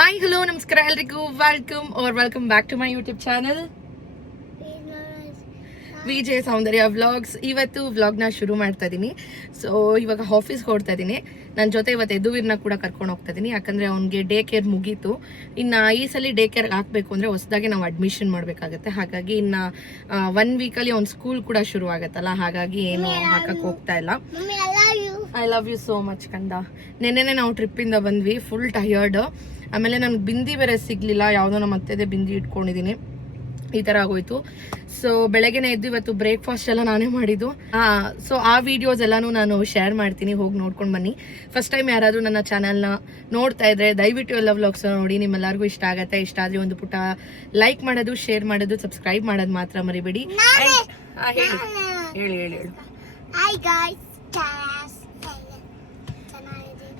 Hi hello ನಮಸ್ಕಾರ ಎಲ್ರಿಗೂ welcome back to my YouTube channel Vijaya Soundarya vlogs. ಇವತ್ತು ವ್ಲಾಗ್ನ ಶುರು ಮಾಡ್ತಾ ಇದ್ದೀನಿ. ಸೊ ಇವಾಗ ಆಫೀಸ್ಗೆ ಹೊರಡ್ತಾ ಇದ್ದೀನಿ. ನನ್ನ ಜೊತೆ ಇವತ್ತು ಯದುವೀರ್ನ ಕೂಡ ಕರ್ಕೊಂಡು ಹೋಗ್ತಾ ಇದ್ದೀನಿ, ಯಾಕಂದರೆ ಅವ್ನಿಗೆ ಡೇ ಕೇರ್ ಮುಗೀತು. ಇನ್ನು ಈ ಸಲ ಡೇ ಕೇರ್ ಹಾಕಬೇಕು ಅಂದರೆ ಹೊಸದಾಗಿ ನಾವು ಅಡ್ಮಿಷನ್ ಮಾಡಬೇಕಾಗತ್ತೆ. ಹಾಗಾಗಿ ಇನ್ನು 1 ವೀಕಲ್ಲಿ ಅವ್ನ ಸ್ಕೂಲ್ ಕೂಡ ಶುರು ಆಗುತ್ತಲ್ಲ, ಹಾಗಾಗಿ ಏನು ಹಾಕಕ್ಕೆ ಹೋಗ್ತಾ ಇಲ್ಲ. I love you so much ಕಂದ. ನೆನ್ನೆನೆ ನಾವು ಟ್ರಿಪ್ಪಿಂದ ಬಂದ್ವಿ, ಫುಲ್ ಟಯರ್ಡ್. ಆಮೇಲೆ ನನಗೆ ಬಿಂದಿ ಬೇರೆ ಸಿಗಲಿಲ್ಲ, ಯಾವುದೋ ನಮ್ಮ ಅತ್ತೆದೇ ಬಿಂದಿ ಇಟ್ಕೊಂಡಿದ್ದೀನಿ, ಈ ಥರ ಆಗೋಯ್ತು. ಸೊ ಬೆಳಗ್ಗೆನೇ ಎದ್ದು ಇವತ್ತು ಬ್ರೇಕ್ಫಾಸ್ಟ್ ಎಲ್ಲ ನಾನೇ ಮಾಡಿದ್ದು. ಸೊ ಆ ವಿಡಿಯೋಸ್ ಎಲ್ಲಾನು ನಾನು ಶೇರ್ ಮಾಡ್ತೀನಿ, ಹೋಗಿ ನೋಡ್ಕೊಂಡು ಬನ್ನಿ. ಫಸ್ಟ್ ಟೈಮ್ ಯಾರಾದರೂ ನನ್ನ ಚಾನಲ್ನ ನೋಡ್ತಾ ಇದ್ರೆ ದಯವಿಟ್ಟು ಎಲ್ಲ ವ್ಲಾಗ್ಸ್ ನೋಡಿ. ನಿಮ್ಮೆಲ್ಲರಿಗೂ ಇಷ್ಟ ಆಗುತ್ತೆ. ಇಷ್ಟ ಆದರೆ ಒಂದು ಪುಟ ಲೈಕ್ ಮಾಡೋದು, ಶೇರ್ ಮಾಡೋದು, ಸಬ್ಸ್ಕ್ರೈಬ್ ಮಾಡೋದು ಮಾತ್ರ ಮರಿಬೇಡಿ. ಹೇಳಿ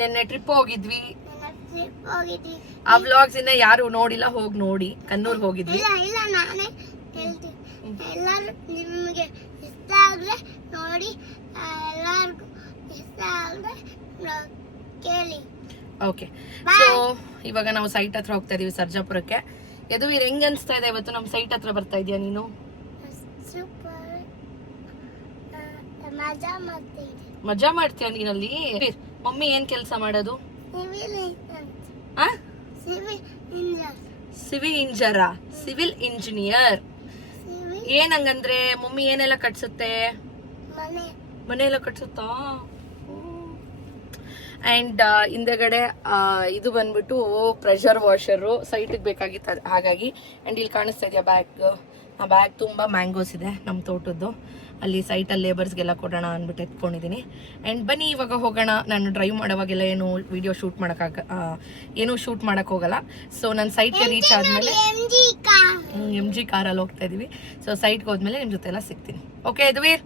ನೆನ್ನೆ ಟ್ರಿಪ್ ಹೋಗಿದ್ವಿ. ಆ ವ್ಲಾಗ್ಸ್ ಇನ್ನ ಯಾರು ನೋಡಿಲ್ಲ, ಹೋಗಿ ನೋಡಿ. ಕನ್ನೂರ್ಗೆ ಹೋಗಿದ್ವಿ. ಎಲ್ಲರೂ ನಿಮಗೆ ಇಷ್ಟ ಆದರೆ ನೋಡಿ, ಎಲ್ಲರಿಗೂ ಇಷ್ಟ ಆದರೆ ಕೇಳಿ. ಓಕೆ, ಸೊ ಇವಾಗ ನಾವು ಸೈಟ್ ಹತ್ರ ಹೋಗ್ತಾ ಇದೀವಿ, ಸರ್ಜಾಪುರಕ್ಕೆ. ಯದುವೀರ್ ಹೆಂಗ್ ಅನ್ಸ್ತಾ ಇದೆ ಇವತ್ತು ನಮ್ಮ ಸೈಟ್ ಹತ್ರ ಬರ್ತಾ ಇದೀಯ ನೀನು? ಸೂಪರ್, ಮಜಾ ಮಾಡ್ತೀಯ ನೀನಲ್ಲಿ. ಮಮ್ಮಿ ಏನ್ ಕೆಲಸ ಮಾಡೋದು? Civil engineer. ಏನಂಗಂದ್ರೆ ಮಮ್ಮಿ ಏನೆಲ್ಲ ಕಟ್ಸುತ್ತೆ? ಮನೆ ಎಲ್ಲ ಕಟ್ಸುತ್ತಾ? ಅಂಡ್ ಹಿಂದೆಗಡೆ ಇದು ಬಂದ್ಬಿಟ್ಟು ಪ್ರೆಷರ್ ವಾಷರು, ಸೈಟಿಗೆ ಬೇಕಾಗಿತ್ತು ಹಾಗಾಗಿ. ಅಂಡ್ ಇಲ್ಲಿ ಕಾಣಿಸ್ತಾ ಇದೆಯಾ ಬ್ಯಾಗ್? ಆ ಬ್ಯಾಗ್ ತುಂಬ ಮ್ಯಾಂಗೋಸ್ ಇದೆ ನಮ್ಮ ತೋಟದ್ದು. ಅಲ್ಲಿ ಸೈಟಲ್ಲಿ ಲೇಬರ್ಸ್ಗೆಲ್ಲ ಕೊಡೋಣ ಅಂದ್ಬಿಟ್ಟು ಎತ್ಕೊಂಡಿದ್ದೀನಿ. ಆ್ಯಂಡ್ ಬನ್ನಿ ಇವಾಗ ಹೋಗೋಣ. ನಾನು ಡ್ರೈವ್ ಮಾಡೋವಾಗೆಲ್ಲ ಏನು ವಿಡಿಯೋ ಶೂಟ್ ಏನೂ ಶೂಟ್ ಮಾಡೋಕ್ಕೆ ಹೋಗಲ್ಲ. ಸೊ ನಾನು ಸೈಟ್ಗೆ ರೀಚ್ ಆದಮೇಲೆ MG ಕಾರಲ್ಲಿ ಹೋಗ್ತಾ ಇದ್ದೀವಿ. ಸೊ ಸೈಟ್ಗೆ ಹೋದ್ಮೇಲೆ ನಿಮ್ಮ ಜೊತೆ ಎಲ್ಲ ಸಿಗ್ತೀನಿ. ಓಕೆ ಯದುವೀರ್?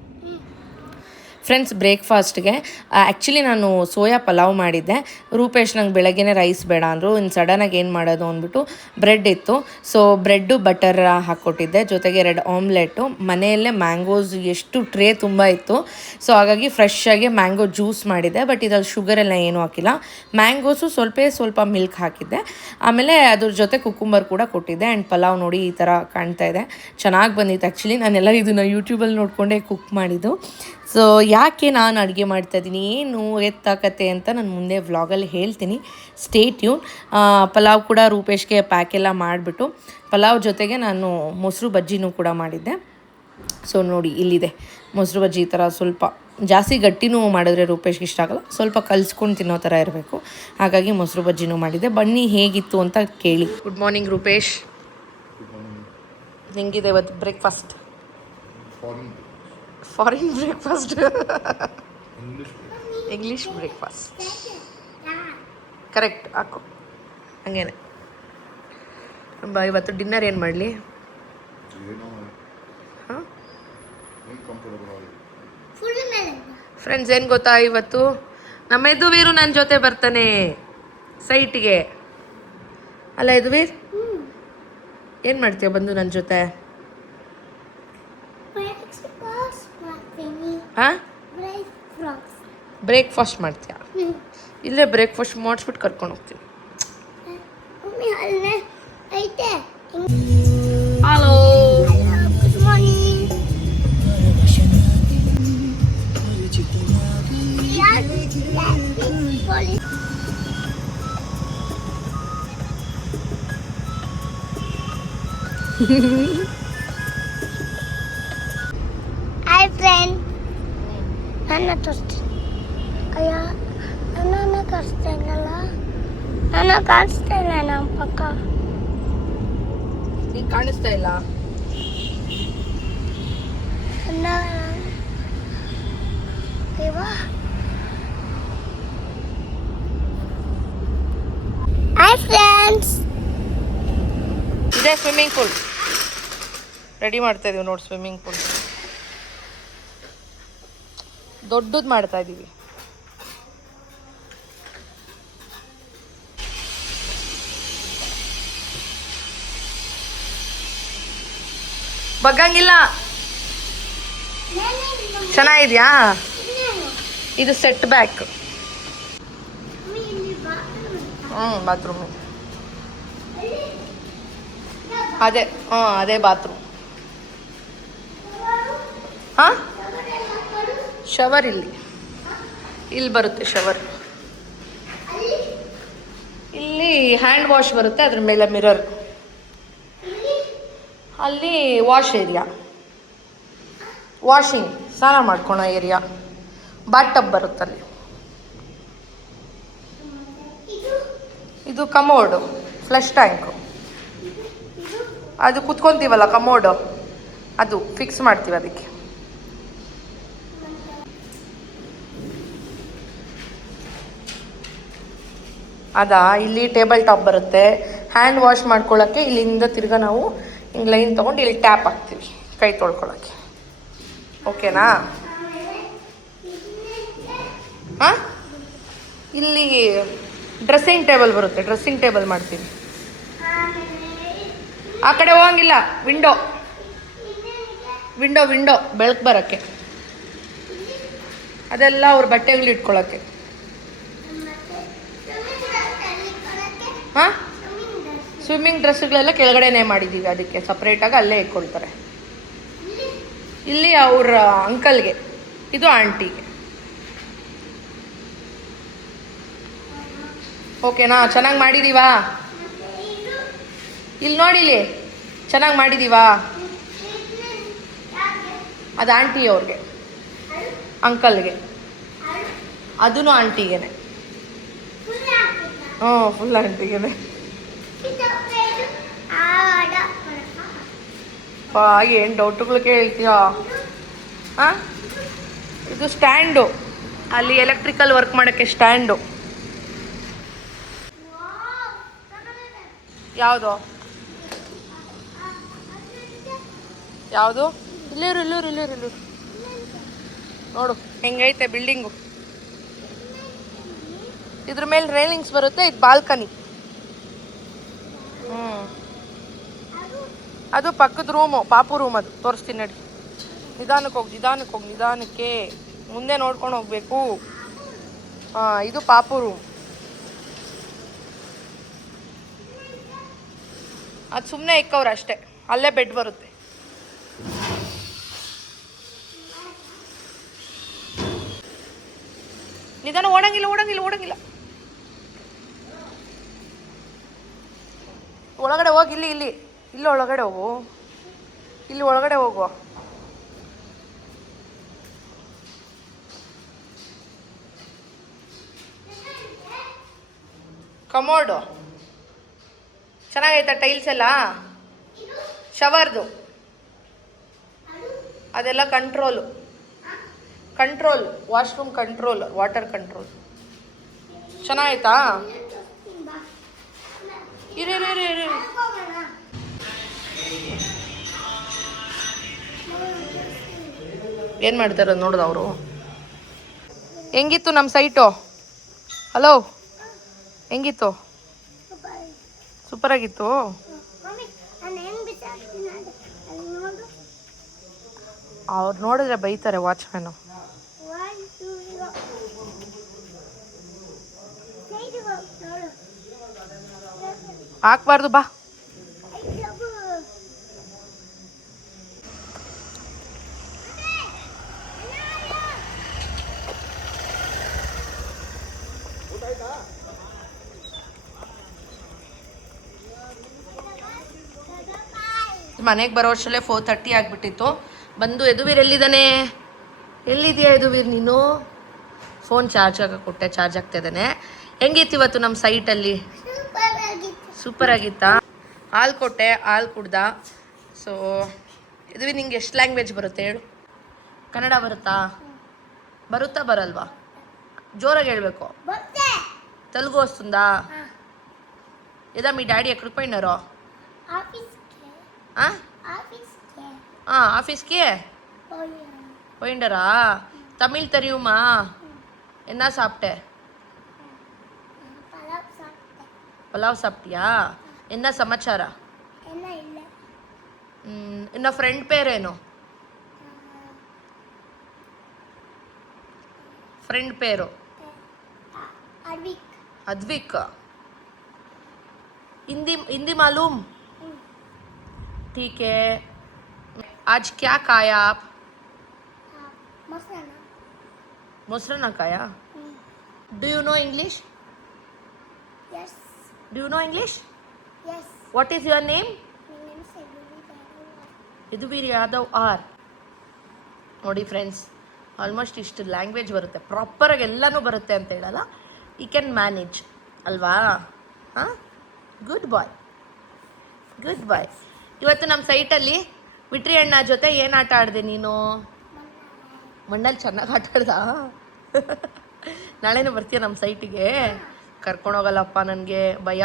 ಫ್ರೆಂಡ್ಸ್, ಬ್ರೇಕ್ಫಾಸ್ಟ್ಗೆ ಆ್ಯಕ್ಚುಲಿ ನಾನು ಸೋಯಾ ಪಲಾವ್ ಮಾಡಿದ್ದೆ. ರೂಪೇಶ್ ನಂಗೆ ಬೆಳಗ್ಗೆನೇ ರೈಸ್ ಬೇಡ ಅಂದರು. ಇನ್ನು ಸಡನ್ನಾಗಿ ಏನು ಮಾಡೋದು ಅಂದ್ಬಿಟ್ಟು ಬ್ರೆಡ್ ಇತ್ತು. ಸೊ ಬ್ರೆಡ್ಡು ಬಟರ್ ಹಾಕ್ಕೊಟ್ಟಿದ್ದೆ, ಜೊತೆಗೆ 2 ಆಮ್ಲೆಟು. ಮನೆಯಲ್ಲೇ ಮ್ಯಾಂಗೋಸ್ ಎಷ್ಟು ಟ್ರೇ ತುಂಬ ಇತ್ತು. ಸೊ ಹಾಗಾಗಿ ಫ್ರೆಶ್ಶಾಗಿ ಮ್ಯಾಂಗೋ ಜ್ಯೂಸ್ ಮಾಡಿದ್ದೆ. ಬಟ್ ಇದ್ರಲ್ಲಿ ಶುಗರ್ ಎಲ್ಲ ಏನೂ ಹಾಕಿಲ್ಲ. ಮ್ಯಾಂಗೋಸು ಸ್ವಲ್ಪ ಮಿಲ್ಕ್ ಹಾಕಿದ್ದೆ. ಆಮೇಲೆ ಅದ್ರ ಜೊತೆ ಕುಕುಂಬರ್ ಕೂಡ ಕೊಟ್ಟಿದ್ದೆ. ಆ್ಯಂಡ್ ಪಲಾವ್ ನೋಡಿ ಈ ಥರ ಕಾಣ್ತಾ ಇದೆ, ಚೆನ್ನಾಗಿ ಬಂದಿತ್ತು. ಆ್ಯಕ್ಚುಲಿ ನಾನೆಲ್ಲ ಇದನ್ನು ಯೂಟ್ಯೂಬಲ್ಲಿ ನೋಡಿಕೊಂಡೇ ಕುಕ್ ಮಾಡಿದ್ದು. ಸೊ ಯಾಕೆ ನಾನು ಅಡುಗೆ ಮಾಡ್ತಾಯಿದ್ದೀನಿ, ಏನು ಎತ್ತಾಕತ್ತೆ ಅಂತ ನಾನು ಮುಂದೆ ವ್ಲಾಗಲ್ಲಿ ಹೇಳ್ತೀನಿ. Stay tune. ಪಲಾವ್ ಕೂಡ ರೂಪೇಶ್ಗೆ ಪ್ಯಾಕ್ ಎಲ್ಲ ಮಾಡಿಬಿಟ್ಟು, ಪಲಾವ್ ಜೊತೆಗೆ ನಾನು ಮೊಸರು ಬಜ್ಜಿನೂ ಕೂಡ ಮಾಡಿದ್ದೆ. ಸೊ ನೋಡಿ ಇಲ್ಲಿದೆ ಮೊಸರು ಬಜ್ಜಿ. ಈ ಥರ ಸ್ವಲ್ಪ ಜಾಸ್ತಿ ಗಟ್ಟಿನೂ ಮಾಡಿದ್ರೆ ರೂಪೇಶ್ಗೆ ಇಷ್ಟ ಆಗಲ್ಲ, ಸ್ವಲ್ಪ ಕಲಿಸ್ಕೊಂಡು ತಿನ್ನೋ ಥರ ಇರಬೇಕು. ಹಾಗಾಗಿ ಮೊಸರು ಬಜ್ಜಿನೂ ಮಾಡಿದ್ದೆ. ಬನ್ನಿ ಹೇಗಿತ್ತು ಅಂತ ಕೇಳಿ. ಗುಡ್ ಮಾರ್ನಿಂಗ್ ರೂಪೇಶ್, ಹೆಂಗಿದೆ ಇವತ್ತು breakfast? Foreign breakfast, English breakfast. Correct ಹಾಕು, ಹಂಗೇನೆ. ಇವತ್ತು ಡಿನ್ನರ್ ಏನು ಮಾಡಲಿ? ಹಾಂ ಫ್ರೆಂಡ್ಸ್, ಏನು ಗೊತ್ತಾ, ಇವತ್ತು ನಮ್ಮ ಯದುವೀರು ನನ್ನ ಜೊತೆ ಬರ್ತಾನೆ ಸೈಟಿಗೆ. ಅಲ್ಲ ಯದುವೀರ್, ಏನು ಮಾಡ್ತೀಯ ಬಂದು ನನ್ನ ಜೊತೆ? ಬ್ರೇಕ್ಫಾಸ್ಟ್ ಮಾಡ್ತೀಯ? ಇಲ್ಲೇ ಬ್ರೇಕ್ಫಾಸ್ಟ್ ಮಾಡಿಸ್ಬಿಟ್ಟು ಕರ್ಕೊಂಡು ಹೋಗ್ತೀನಿ. Hello, good morning. Hi friend, ನನ್ನ ತೋರಿಸ್ತೀನಿ. ಅಯ್ಯ, ನನ್ನ ತೋರಿಸ್ತೇನಲ್ಲ, ನನ್ನ ಕಾಣಿಸ್ತೇನೆ ನಮ್ಮ ಪಕ್ಕ. ನೀನು ಕಾಣಿಸ್ತಾ ಇಲ್ಲ? ಹಾಯ್ ಫ್ರೆಂಡ್ಸ್, ಇದೇ ಸ್ವಿಮ್ಮಿಂಗ್ ಪೂಲ್ ರೆಡಿ ಮಾಡ್ತಾ ಇದೀವಿ ನೋಡಿ. ಸ್ವಿಮ್ಮಿಂಗ್ ಪೂಲ್ ದೊಡ್ಡದು ಮಾಡ್ತಾ ಇದೀವಿ. ಬಗ್ಗಂಗಿಲ್ಲ. ಚೆನ್ನಾಗಿದ್ಯಾ? ಇದು ಸೆಟ್ ಬ್ಯಾಕ್. ಬಾತ್ರೂಮ್. ಅದೇ ಹಾಂ ಅದೇ ಬಾತ್ರೂಮ್. ಹಾಂ ಶವರ್ ಇಲ್ಲಿ ಬರುತ್ತೆ ಶವರ್. ಇಲ್ಲಿ ಹ್ಯಾಂಡ್ ವಾಶ್ ಬರುತ್ತೆ, ಅದ್ರ ಮೇಲೆ ಮಿರರ್. ಅಲ್ಲಿ ವಾಶ್ ಏರಿಯಾ, ವಾಷಿಂಗ್ ಸ್ನಾನ ಮಾಡ್ಕೊಳೋ ಏರಿಯಾ, ಬಾತ್ ಟಬ್ ಬರುತ್ತಲ್ಲಿ. ಇದು ಕಮೋಡು, ಫ್ಲಶ್ ಟ್ಯಾಂಕು. ಅದು ಕುತ್ಕೊತೀವಲ್ಲ ಕಮೋಡು, ಅದು ಫಿಕ್ಸ್ ಮಾಡ್ತೀವಿ ಅದಕ್ಕೆ. ಅದಾ ಇಲ್ಲಿ ಟೇಬಲ್ ಟಾಪ್ ಬರುತ್ತೆ. ಹ್ಯಾಂಡ್ ವಾಶ್ ಮಾಡ್ಕೊಳ್ಳೋಕ್ಕೆ ಇಲ್ಲಿಂದ ತಿರ್ಗಾ ನಾವು ಹಿಂಗೆ ಲೈನ್ ತೊಗೊಂಡು ಇಲ್ಲಿ ಟ್ಯಾಪ್ ಹಾಕ್ತೀವಿ ಕೈ ತೊಳ್ಕೊಳ್ಳೋಕ್ಕೆ. ಓಕೆನಾ? ಹಾಂ ಇಲ್ಲಿ ಡ್ರೆಸ್ಸಿಂಗ್ ಟೇಬಲ್ ಬರುತ್ತೆ, ಡ್ರೆಸ್ಸಿಂಗ್ ಟೇಬಲ್ ಮಾಡ್ತೀವಿ. ಆ ಕಡೆ ಹೋಗಂಗಿಲ್ಲ, ವಿಂಡೋ ವಿಂಡೋ ವಿಂಡೋ ಬೆಳಕು ಬರೋಕ್ಕೆ. ಅದೆಲ್ಲ ಅವ್ರ ಬಟ್ಟೆಗಳು ಇಟ್ಕೊಳ್ಳೋಕ್ಕೆ. ಹಾಂ ಸ್ವಿಮ್ಮಿಂಗ್ ಡ್ರೆಸ್ಗಳೆಲ್ಲ ಕೆಳಗಡೆನೇ ಮಾಡಿದ್ದೀವಿ, ಅದಕ್ಕೆ ಸಪ್ರೇಟಾಗಿ ಅಲ್ಲೇ ಇಟ್ಕೊಳ್ತಾರೆ. ಇಲ್ಲಿ ಅವ್ರ ಅಂಕಲ್ಗೆ, ಇದು ಆಂಟಿಗೆ. ಓಕೆನಾ? ಚೆನ್ನಾಗಿ ಮಾಡಿದ್ದೀವಾ? ಇಲ್ಲಿ ನೋಡಿಲಿ, ಚೆನ್ನಾಗಿ ಮಾಡಿದ್ದೀವಾ? ಅದು ಆಂಟಿ ಅವ್ರಿಗೆ, ಅಂಕಲ್ಗೆ. ಅದೂ ಆಂಟಿಗೇನೆ. ಹ್ಞೂ ಫುಲ್ ಆಂಟಿಗೇನೆ. ಏನು ಡೌಟುಗಳು ಕೇಳ್ತೀಯಾ? ಹಾಂ ಇದು ಸ್ಟ್ಯಾಂಡು, ಅಲ್ಲಿ ಎಲೆಕ್ಟ್ರಿಕಲ್ ವರ್ಕ್ ಮಾಡೋಕ್ಕೆ ಸ್ಟ್ಯಾಂಡು. ಯಾವುದು ಯಾವುದು? ಇಲ್ಲೂರು ನೋಡು ಹೆಂಗೈತೆ ಬಿಲ್ಡಿಂಗು. ಇದ್ರ ಮೇಲೆ ರೈಲಿಂಗ್ಸ್ ಬರುತ್ತೆ, ಇದು ಬಾಲ್ಕನಿ. ಅದು ಪಕ್ಕದ ರೂಮು, ಪಾಪು ರೂಮ್. ಅದು ತೋರಿಸ್ತೀನಿ ನಡಿ. ನಿಧಾನಕ್ಕೆ ಮುಂದೆ ನೋಡ್ಕೊಂಡು ಹೋಗ್ಬೇಕು. ಹಾಂ ಇದು ಪಾಪು ರೂಮ್. ಅದು ಸುಮ್ಮನೆ ಇಕ್ಕವ್ರು ಅಷ್ಟೇ, ಅಲ್ಲೇ ಬೆಡ್ ಬರುತ್ತೆ. ನಿಧಾನ, ಓಡಂಗಿಲ್ಲ. ಒಳಗಡೆ ಹೋಗಿ, ಇಲ್ಲಿ ಒಳಗಡೆ ಹೋಗು. ಇಲ್ಲಿ ಒಳಗಡೆ ಹೋಗುವ. ಕಮೋಡು ಚೆನ್ನಾಗೈತಾ? ಟೈಲ್ಸ್ ಎಲ್ಲ, ಶವರ್ದು ಅದೆಲ್ಲ control, washroom control, water control. ಚೆನ್ನಾಗೈತಾ? ಇರಿ. ಏನು ಮಾಡ್ತಾರೆ ನೋಡ್ದ ಅವರು? ಹೆಂಗಿತ್ತು ನಮ್ಮ ಸೈಟು? ಹಲೋ, ಹೆಂಗಿತ್ತು? ಸೂಪರಾಗಿತ್ತು. ಅವ್ರು ನೋಡಿದ್ರೆ ಬೈತಾರೆ ವಾಚ್ಮ್ಯಾನು. ಹಾಕ್ಬಾರ್ದು ಬಾ. ಮನೆಗೆ ಬರೋ ಅಷ್ಟರಲ್ಲೇ 4:30 ಆಗಿಬಿಟ್ಟಿತ್ತು. ಬಂದು ಯದುವೀರ್ ಎಲ್ಲಿದೆಯಾ ಯದುವೀರ್ ನೀನು? ಫೋನ್ ಚಾರ್ಜ್ ಕೊಟ್ಟೆ, ಚಾರ್ಜ್ ಆಗ್ತಾಯಿದ್ದಾನೆ. ಹೆಂಗಿತ್ತು ಇವತ್ತು ನಮ್ಮ ಸೈಟಲ್ಲಿ? ಸೂಪರಾಗಿತ್ತಾ? ಹಾಲು ಕೊಟ್ಟೆ, ಹಾಲು ಕುಡ್ದ. ಸೊ ಯದುವೀರ್ ನಿಂಗೆ ಎಷ್ಟು ಲ್ಯಾಂಗ್ವೇಜ್ ಬರುತ್ತೆ ಹೇಳು? ಕನ್ನಡ ಬರುತ್ತಾ ಬರಲ್ವಾ? జోరాగా ಹೇಳ್ಬೇಕು. తెలుగు వస్తుందా? ఏదా మీ డాడీ ఎక్కడికి పోయినారో? ஆஃபீஸ்க்கு போயிண்டரா? தமிழ் தெரியுமா? என்ன சாப்பிட்ட? பலாவ் சாப்பிட்டியா? என்ன சமாச்சார? ಇನ್ನ ಫ್ರೆಂಡ್ ಪೇರೇನು? ಫ್ರೆಂಡ್ ಪೇರು ಅದ್ವಿಕ್. ಹಿಂದಿ ಮಾಲೂಮ್? ठीक है आज क्या खाया आप ಮೊಸರನ್ನ ಮೊಸರನ್ನ खाया do you know English yes do you know English yes what is your name ನಿಮ್ಮ ಹೆಸರು ಯದುವೀರ್ ಯಾದವ್ ಆರ್ ನೋಡಿ ಫ್ರೆಂಡ್ಸ್ ಆಲ್ಮೋಸ್ಟ್ ಇಷ್ಟು ಲ್ಯಾಂಗ್ವೇಜ್ ಬರುತ್ತೆ ಪ್ರಾಪರಾಗಿ ಎಲ್ಲನೂ ಬರುತ್ತೆ ಅಂತ ಹೇಳಲ್ಲ ಈ ಕ್ಯಾನ್ ಮ್ಯಾನೇಜ್ ಅಲ್ವಾ ಹಾಂ ಗುಡ್ ಬಾಯ್ ಇವತ್ತು ನಮ್ಮ ಸೈಟಲ್ಲಿ ವಿಟ್ರಿ ಅಣ್ಣ ಜೊತೆ ಏನು ಆಟ ಆಡಿದೆ ನೀನು ಮಣ್ಣಲ್ಲಿ ಚೆನ್ನಾಗಿ ಆಟ ಆಡ್ದ ನಾಳೆನೂ ಬರ್ತೀಯ ನಮ್ಮ ಸೈಟಿಗೆ ಕರ್ಕೊಂಡೋಗಲ್ಲಪ್ಪ ನನಗೆ ಭಯ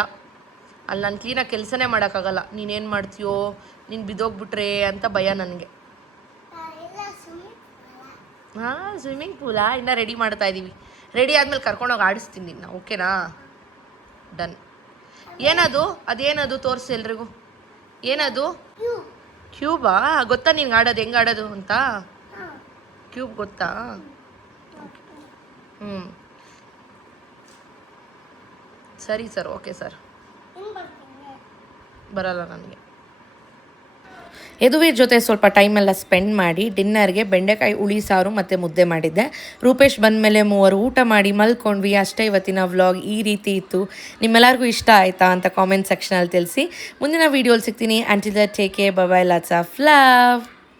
ಅಲ್ಲಿ ನಾನು ಕ್ಲೀನಾಗಿ ಕೆಲಸನೇ ಮಾಡೋಕ್ಕಾಗಲ್ಲ ನೀನೇನು ಮಾಡ್ತೀಯೋ ನೀನು ಬಿದ್ದೋಗ್ಬಿಟ್ರೆ ಅಂತ ಭಯ ನನಗೆ ಇಲ್ಲ ಸುಮ್ಮನೆ ಹಾಂ ಸ್ವಿಮ್ಮಿಂಗ್ ಪೂಲಾ ಇನ್ನೂ ರೆಡಿ ಮಾಡ್ತಾ ಇದ್ದೀವಿ ರೆಡಿ ಆದಮೇಲೆ ಕರ್ಕೊಂಡೋಗಿ ಆಡಿಸ್ತೀನಿ ನಿನ್ನ ಓಕೆನಾ ಡನ್ ಏನದು ಅದೇನದು ತೋರಿಸಿ ಎಲ್ರಿಗೂ ಏನದು ಯು ಕ್ಯೂಬಾ ಗೊತ್ತಾ ನಿನ್ಗೆ ಆಡೋದು ಹೆಂಗೆ ಆಡೋದು ಅಂತ ಹಾಂ ಕ್ಯೂಬ್ ಗೊತ್ತಾ ಹ್ಞೂ ಸರಿ ಸರ್ ಓಕೆ ಸರ್ ಹಿಂಗೆ ಬರ್ತೀನಿ ಬರಲ್ಲ ನನಗೆ ಯದುವೀರ್ ಜೊತೆ ಸ್ವಲ್ಪ ಟೈಮೆಲ್ಲ ಸ್ಪೆಂಡ್ ಮಾಡಿ ಡಿನ್ನರ್ಗೆ ಬೆಂಡೆಕಾಯಿ ಹುಳಿ ಸಾರು ಮತ್ತು ಮುದ್ದೆ ಮಾಡಿದ್ದೆ ರೂಪೇಶ್ ಬಂದಮೇಲೆ ಮೂವರು ಊಟ ಮಾಡಿ ಮಲ್ಕೊಂಡ್ವಿ ಅಷ್ಟೇ ಇವತ್ತಿನ ವ್ಲಾಗ್ ಈ ರೀತಿ ಇತ್ತು ನಿಮ್ಮೆಲ್ಲರಿಗೂ ಇಷ್ಟ ಆಯಿತಾ ಅಂತ ಕಾಮೆಂಟ್ ಸೆಕ್ಷನಲ್ಲಿ ತಿಳಿಸಿ ಮುಂದಿನ ವೀಡಿಯೋಲಿ ಸಿಗ್ತೀನಿ until take care bye lots of love